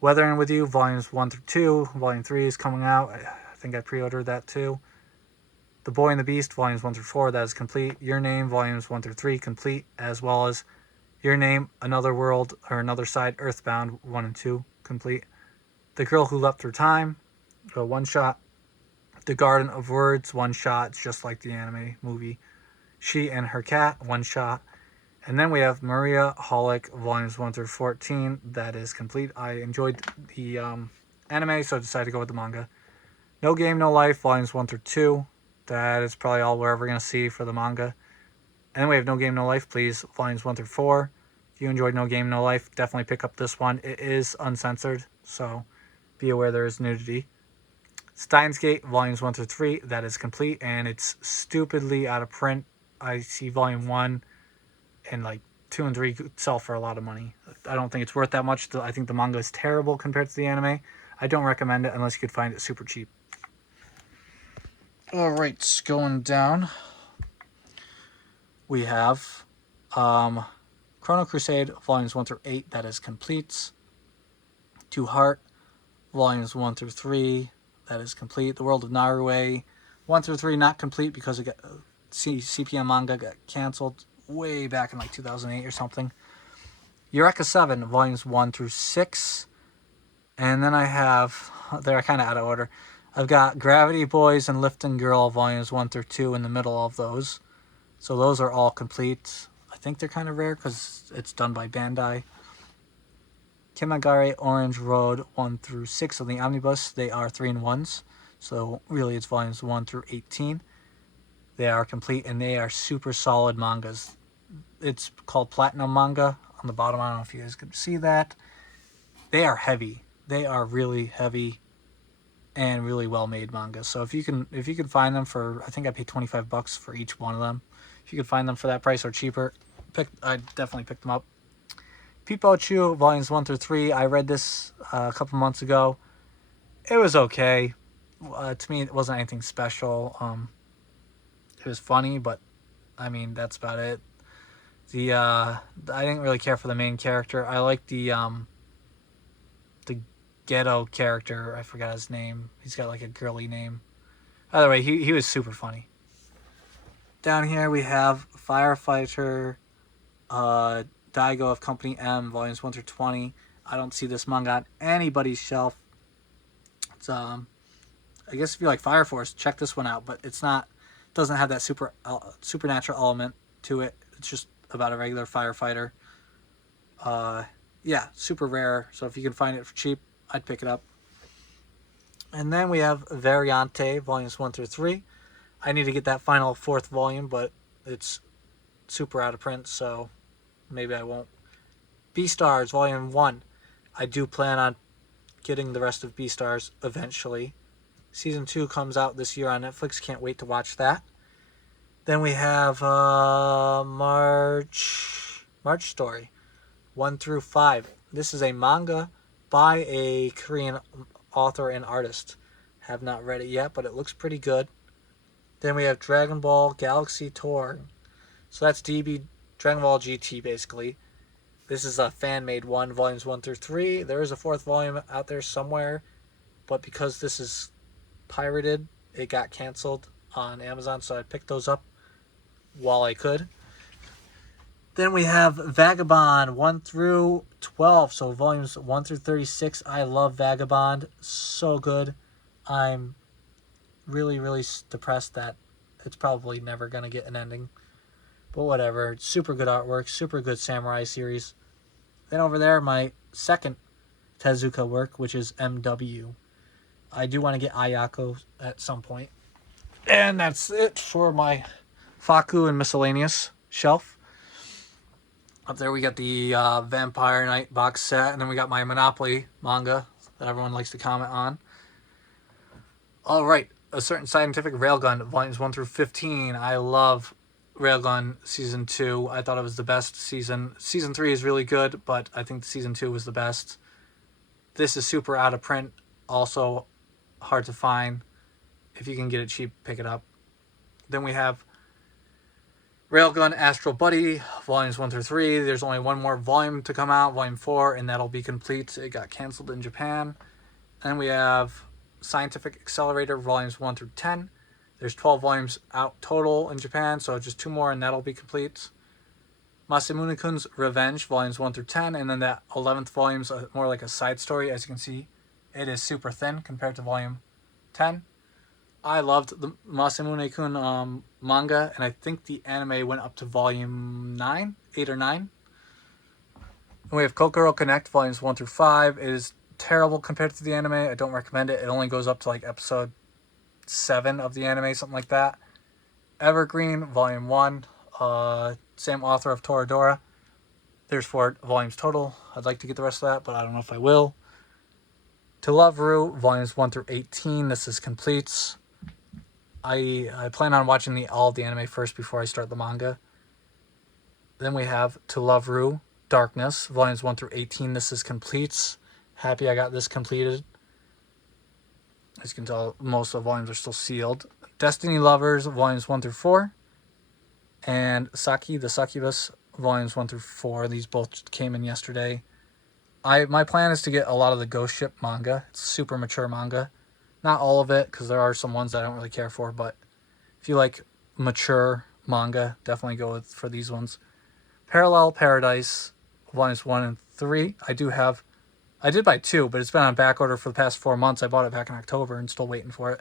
Weathering With You, Volumes 1 through 2. Volume 3 is coming out. I think I pre-ordered that too. The Boy and the Beast, Volumes 1 through 4, that is complete. Your Name, Volumes 1 through 3, complete. As well as Your Name, Another World, or Another Side, Earthbound, 1 and 2, complete. The Girl Who Leapt Through Time, one-shot. The Garden of Words, one-shot. It's just like the anime movie. She and Her Cat, one-shot. And then we have Maria Holic, Volumes 1 through 14. That is complete. I enjoyed the anime, so I decided to go with the manga. No Game, No Life, Volumes 1 through 2. That is probably all we're ever going to see for the manga. And then we have No Game, No Life, Please, Volumes 1 through 4. If you enjoyed No Game, No Life, definitely pick up this one. It is uncensored, so be aware there is nudity. Steins Gate, Volumes 1 through 3. That is complete, and it's stupidly out of print. I see Volume 1 and like 2 and 3 sell for a lot of money. I don't think it's worth that much. I think the manga is terrible compared to the anime. I don't recommend it unless you could find it super cheap. Alright, going down. We have Chrono Crusade, Volumes 1 through 8. That is complete. To Heart, Volumes 1 through 3. That is complete. The World of Narue, 1 through 3, not complete because it got CPM manga got canceled way back in like 2008 or something. Eureka 7, Volumes 1 through 6. And then I have, they're kind of out of order. I've got Gravity Boys and Lifting Girl, Volumes 1 through 2 in the middle of those. So those are all complete. I think they're kind of rare because it's done by Bandai. Kimagare Orange Road 1 through 6 on the omnibus. They are 3-in-1s. So really it's Volumes 1 through 18. They are complete and they are super solid mangas. It's called Platinum Manga on the bottom. I don't know if you guys can see that. They are heavy. They are really heavy and really well made manga. So if you can find them for, I think I paid $25 for each one of them. If you could find them for that price or cheaper, I'd definitely pick them up. Pipochu, Volumes 1 through 3. I read this a couple months ago. It was okay. To me, it wasn't anything special. It was funny, but I mean that's about it. I didn't really care for the main character. I like the ghetto character. I forgot his name. He's got like a girly name. Either way, he was super funny. Down here we have Firefighter, Daigo of Company M, Volumes 1 through 20. I don't see this manga on anybody's shelf. It's I guess if you like Fire Force, check this one out. But it's not. Doesn't have that supernatural element to it. It's just about a regular firefighter. Yeah, super rare. So if you can find it for cheap, I'd pick it up. And then we have Variante, Volumes 1 through 3. I need to get that final 4th volume, but it's super out of print, so maybe I won't. Beastars, Volume 1. I do plan on getting the rest of Beastars eventually. Season 2 comes out this year on Netflix. Can't wait to watch that. Then we have March Story, 1 through 5. This is a manga by a Korean author and artist. Have not read it yet, but it looks pretty good. Then we have Dragon Ball Galaxy Tour. So that's Dragon Ball GT, basically. This is a fan-made one, Volumes 1 through 3. There is a 4th volume out there somewhere, but because this is pirated, it got canceled on Amazon, so I picked those up while I could. Then we have Vagabond 1 through 12, so volumes 1 through 36. I love Vagabond, so good. I'm really, really depressed that it's probably never going to get an ending. But whatever. It's super good artwork, super good samurai series. Then over there, my second Tezuka work, which is MW. I do want to get Ayako at some point. And that's it for my Faku and miscellaneous shelf. Up there we got the Vampire Knight box set, and then we got my Monopoly manga that everyone likes to comment on. All right, A Certain Scientific Railgun, volumes 1 through 15. I love Railgun Season 2. I thought it was the best season. Season 3 is really good, but I think Season 2 was the best. This is super out of print, also hard to find. If you can get it cheap, pick it up. Then we have Railgun Astral Buddy, volumes 1 through 3. There's only one more volume to come out, volume 4, and that'll be complete. It got canceled in Japan. And we have Scientific Accelerator, volumes 1 through 10. There's 12 volumes out total in Japan, so just 2 more and that'll be complete. Masamune-kun's Revenge, volumes 1 through 10, and then that 11th volume's more like a side story. As you can see, it is super thin compared to volume 10. I loved the Masamune-kun manga, and I think the anime went up to volume 8 or 9. And we have Kokoro Connect, volumes 1 through 5. It is terrible compared to the anime. I don't recommend it. It only goes up to like episode 7 of the anime, something like that. Evergreen, volume 1. Same author of Toradora. There's 4 volumes total. I'd like to get the rest of that, but I don't know if I will. To Love Ru, volumes 1 through 18. This is complete. I plan on watching all of the anime first before I start the manga. Then we have To Love Ru, Darkness, volumes 1 through 18. This is complete. Happy I got this completed. As you can tell, most of the volumes are still sealed. Destiny Lovers, volumes 1 through 4. And Saki, the Succubus, volumes 1 through 4. These both came in yesterday. My plan is to get a lot of the Ghost Ship manga. It's super mature manga. Not all of it, because there are some ones that I don't really care for, but if you like mature manga, definitely go for these ones. Parallel Paradise, volumes 1 and 3. I did buy 2, but it's been on back order for the past 4 months. I bought it back in October and still waiting for it.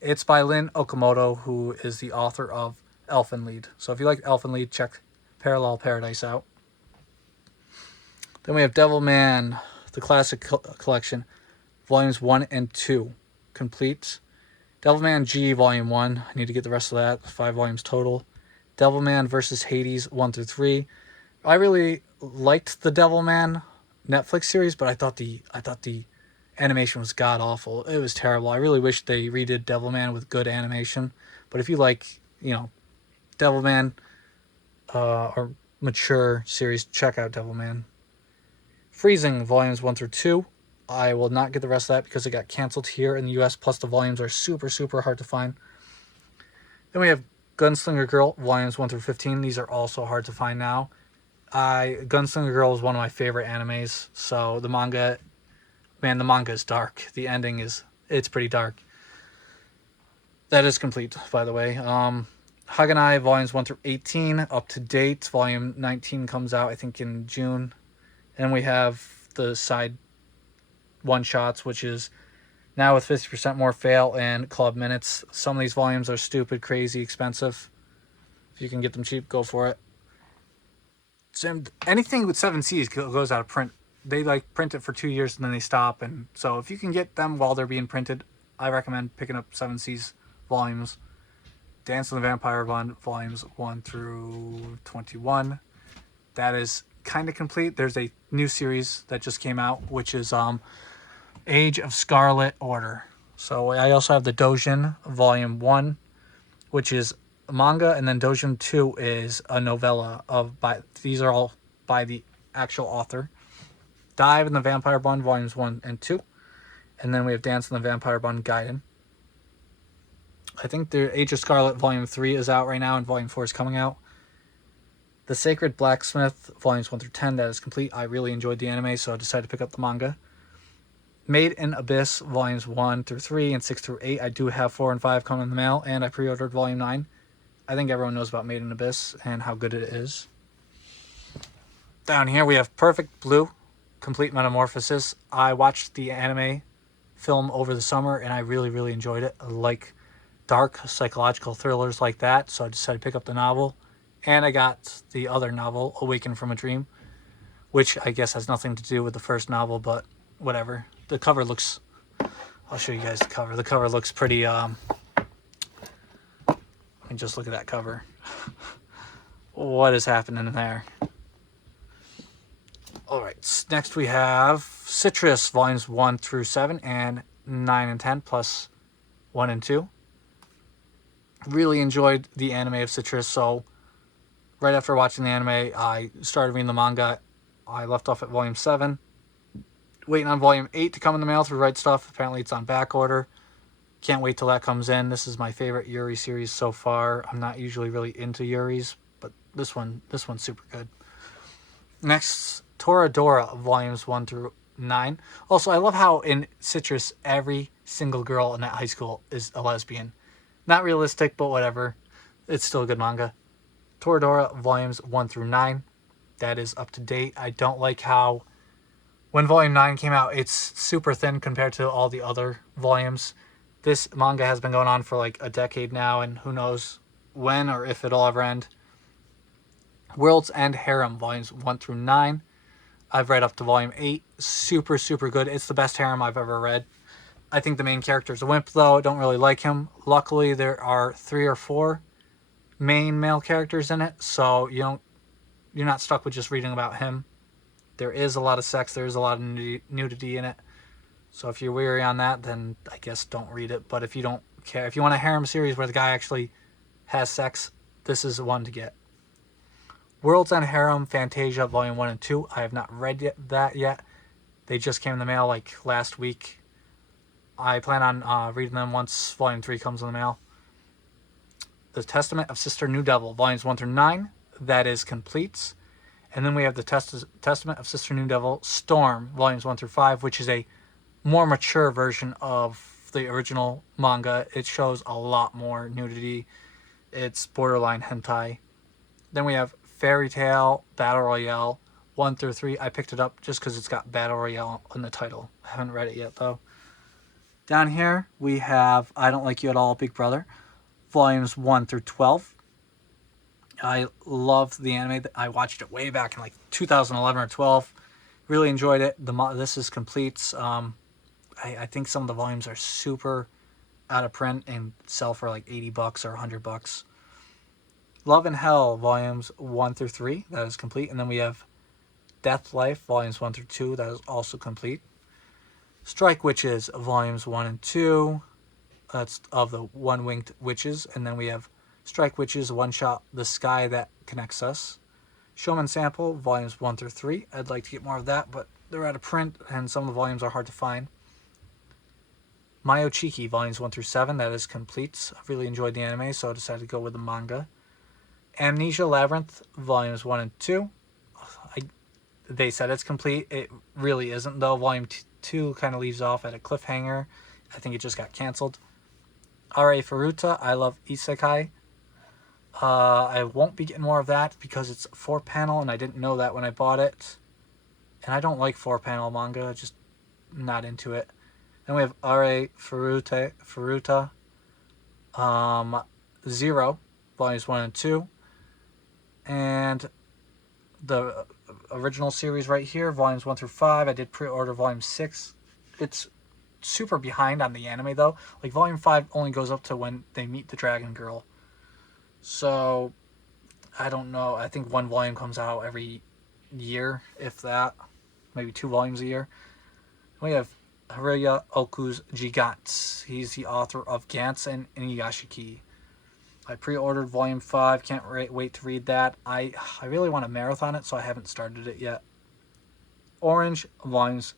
It's by Lin Okamoto, who is the author of Elfen Lied. So if you like Elfen Lied, check Parallel Paradise out. Then we have Devilman, the Classic Collection, volumes 1 and 2. Complete. Devilman G, volume 1. I need to get the rest of that. 5 volumes total. Devilman vs. Hades, 1 through 3. I really liked the Devilman Netflix series, but I thought the animation was god awful. It was terrible. I really wish they redid Devilman with good animation. But if you like, Devilman or mature series, check out Devilman. Freezing, volumes 1 through 2. I will not get the rest of that because it got canceled here in the US, plus the volumes are super, super hard to find. Then we have Gunslinger Girl, volumes 1 through 15. These are also hard to find now. Gunslinger Girl is one of my favorite animes, so the manga is dark. The ending it's pretty dark. That is complete, by the way. Haganai, volumes 1 through 18, up to date. Volume 19 comes out, I think, in June. And we have the side one-shots, which is now with 50% more fail and club minutes. Some of these volumes are stupid, crazy, expensive. If you can get them cheap, go for it. So anything with 7Cs goes out of print. They print it for 2 years and then they stop. And so if you can get them while they're being printed, I recommend picking up 7Cs volumes. Dance of the Vampire volumes 1 through 21. That is kind of complete. There's a new series that just came out, which is Age of Scarlet Order. So I also have the Dojin volume 1, which is a manga, and then Dojin 2 is a novella these are all by the actual author. Dive in the Vampire Bund volumes 1 and 2. And then we have Dance in the Vampire Bund Gaiden. I think the Age of Scarlet volume 3 is out right now and volume 4 is coming out. The Sacred Blacksmith volumes 1 through 10, that is complete. I really enjoyed the anime, so I decided to pick up the manga. Made in Abyss volumes 1 through 3 and 6 through 8. I do have 4 and 5 coming in the mail, and I pre-ordered volume 9. I think everyone knows about Made in Abyss and how good it is. Down here we have Perfect Blue, Complete Metamorphosis. I watched the anime film over the summer, and I really, really enjoyed it. I like dark psychological thrillers like that, so I decided to pick up the novel. And I got the other novel, Awaken from a Dream, which I guess has nothing to do with the first novel, but whatever. The cover looks... I'll show you guys the cover. The cover looks pretty... I mean, just look at that cover. What is happening there? Alright, next we have Citrus, volumes 1 through 7, and 9 and 10, plus 1 and 2. Really enjoyed the anime of Citrus, so right after watching the anime, I started reading the manga. I left off at volume 7. Waiting on volume 8 to come in the mail through Right Stuff. Apparently it's on back order. Can't wait till that comes in. This is my favorite Yuri series so far. I'm not usually really into Yuris, but this one's super good. Next, Toradora, volumes 1 through 9. Also, I love how in Citrus, every single girl in that high school is a lesbian. Not realistic, but whatever. It's still a good manga. Toradora, volumes 1 through 9. That is up to date. I don't like how when volume 9 came out, it's super thin compared to all the other volumes. This manga has been going on for like a decade now, and who knows when or if it'll ever end. World's End Harem, volumes 1 through 9. I've read up to volume 8. Super, super good. It's the best harem I've ever read. I think the main character is a wimp, though. I don't really like him. Luckily, there are 3 or 4 main male characters in it, so you're not stuck with just reading about him. There is a lot of sex. There is a lot of nudity in it. So if you're weary on that, then I guess don't read it. But if you don't care, if you want a harem series where the guy actually has sex, this is the one to get. World's End Harem Fantasia, volume 1 and 2. I have not read that yet. They just came in the mail like last week. I plan on reading them once volume 3 comes in the mail. The Testament of Sister New Devil, volumes 1 through 9. That is complete. And then we have the Testament of Sister New Devil Storm, volumes 1 through 5, which is a more mature version of the original manga. It shows a lot more nudity. It's borderline hentai. Then we have Fairy Tail Battle Royale 1 through 3. I picked it up just because it's got Battle Royale in the title. I haven't read it yet, though. Down here, we have I Don't Like You at All, Big Brother, volumes 1 through 12. I love the anime. I watched it way back in like 2011 or 12. Really enjoyed it. This is complete. I think some of the volumes are super out of print and sell for like $80 or $100. Love and Hell, volumes 1 through 3. That is complete. And then we have Death Life, volumes 1 through 2. That is also complete. Strike Witches, volumes 1 and 2. That's of the One-Winged Witches. And then we have Strike Witches, One Shot, The Sky That Connects Us. Showman Sample, volumes 1 through 3. I'd like to get more of that, but they're out of print, and some of the volumes are hard to find. Mayochiki, volumes 1 through 7. That is complete. I really enjoyed the anime, so I decided to go with the manga. Amnesia Labyrinth, volumes 1 and 2. They said it's complete. It really isn't, though. Volume 2 kind of leaves off at a cliffhanger. I think it just got canceled. R.A. Furuta, I Love Isekai. I won't be getting more of that because it's 4-panel, and I didn't know that when I bought it. And I don't like 4-panel manga, just not into it. Then we have R.A. Furuta, Zero, volumes 1 and 2. And the original series right here, volumes 1 through 5. I did pre-order volume 6. It's super behind on the anime, though. Like, volume 5 only goes up to when they meet the Dragon Girl. So, I don't know. I think 1 volume comes out every year, if that. Maybe 2 volumes a year. We have Haruya Oku's Gigants. He's the author of Gantz and Inuyashiki. I pre-ordered volume 5. Can't wait to read that. I really want to marathon it, so I haven't started it yet. Orange, volumes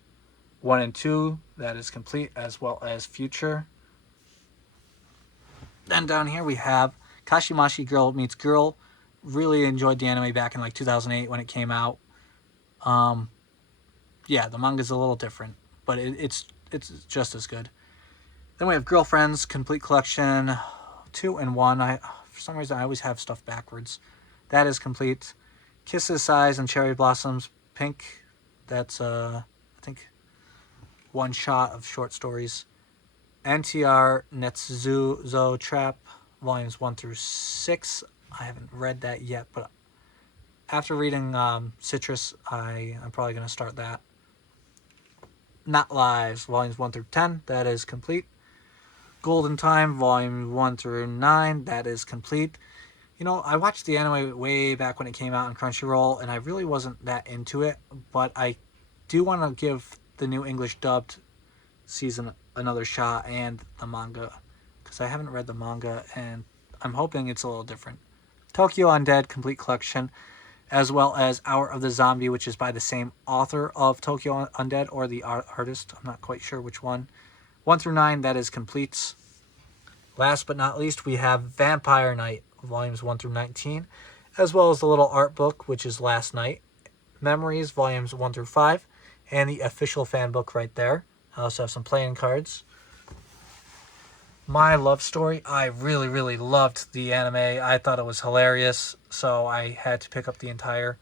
1 and 2. That is complete, as well as Future. Then down here we have Kashimashi Girl Meets Girl. Really enjoyed the anime back in like 2008 when it came out. Yeah, the manga's a little different, but it's just as good. Then we have Girlfriends Complete Collection 2 and 1. For some reason I always have stuff backwards. That is complete. Kisses, Sighs, and Cherry Blossoms Pink. That's I think 1 shot of short stories. NTR Netsuzo Trap, volumes 1 through 6. I haven't read that yet, but after reading Citrus, I'm probably going to start that. Not Lives, volumes 1 through 10. That is complete. Golden Time, volumes 1 through 9. That is complete. You know, I watched the anime way back when it came out on Crunchyroll, and I really wasn't that into it, but I do want to give the new English dubbed season another shot, and the manga, because I haven't read the manga, and I'm hoping it's a little different. Tokyo Undead Complete Collection, as well as Hour of the Zombie, which is by the same author of Tokyo Undead, or the artist. I'm not quite sure which one. 1 through 9, that is complete. Last but not least, we have Vampire Night, volumes 1 through 19, as well as the little art book, which is Last Night. Memories, volumes 1 through 5, and the official fan book right there. I also have some playing cards. My Love Story, I really, really loved the anime. I thought it was hilarious, so I had to pick up the entire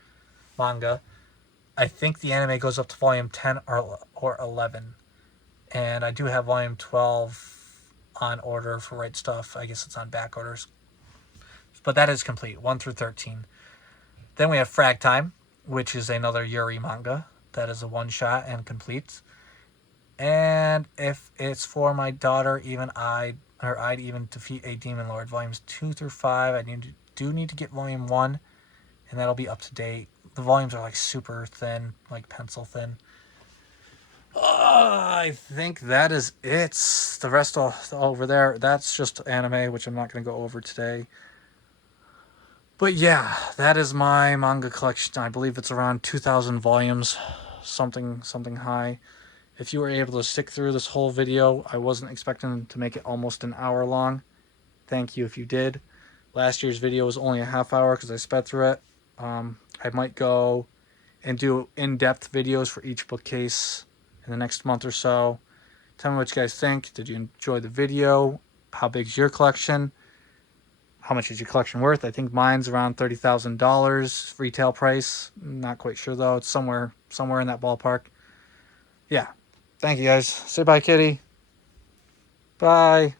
manga. I think the anime goes up to volume 10 or 11. And I do have volume 12 on order for Right Stuff. I guess it's on back orders. But that is complete, 1 through 13. Then we have Frag Time, which is another Yuri manga. That is a one-shot and complete. And if it's for my daughter, I'd even defeat a Demon Lord. Volumes 2 through 5. I do need to get volume 1, and that'll be up to date. The volumes are like super thin, like pencil thin. I think that is it. The rest over there, that's just anime, which I'm not going to go over today. But yeah, that is my manga collection. I believe it's around 2,000 volumes, something high. If you were able to stick through this whole video, I wasn't expecting to make it almost an hour long. Thank you if you did. Last year's video was only a half hour because I sped through it. I might go and do in-depth videos for each bookcase in the next month or so. Tell me what you guys think. Did you enjoy the video? How big is your collection? How much is your collection worth? I think mine's around $30,000 retail price. Not quite sure though. It's somewhere in that ballpark. Yeah. Thank you guys. Say bye, kitty. Bye.